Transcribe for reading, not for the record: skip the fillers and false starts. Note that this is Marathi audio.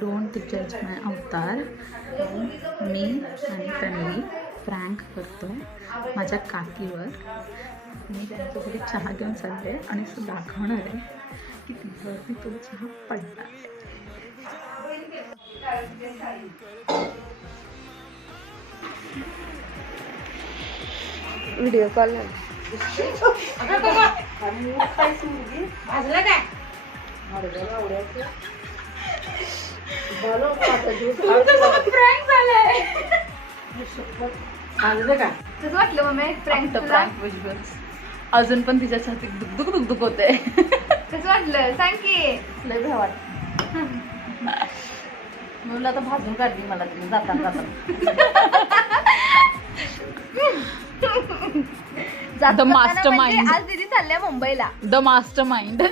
डोंट जज माय अवतार. मी आणि तन्वी प्रँक करतो माझ्या काकीवर. मी त्यांच्याकडे चहा घेऊन चालले आणि असं दाखवणार आहे की तिच्यावरती तो चहा पडला. व्हिडिओ कॉल भाजलं काय प्रँक झालाय. आलं का कसं वाटलं मम्मी प्रँक प्रँक विजुअल्स अजून पण तिच्या छातीत दुगदुग दुगदुग होते. कसं वाटलं सांग की. लय भ्या वाटत. म्हणून आता भाजून काढली मला तिने जाताना जाताना mastermind. म्हणजे आज दीदी चालल्या मुंबईला. The master mind.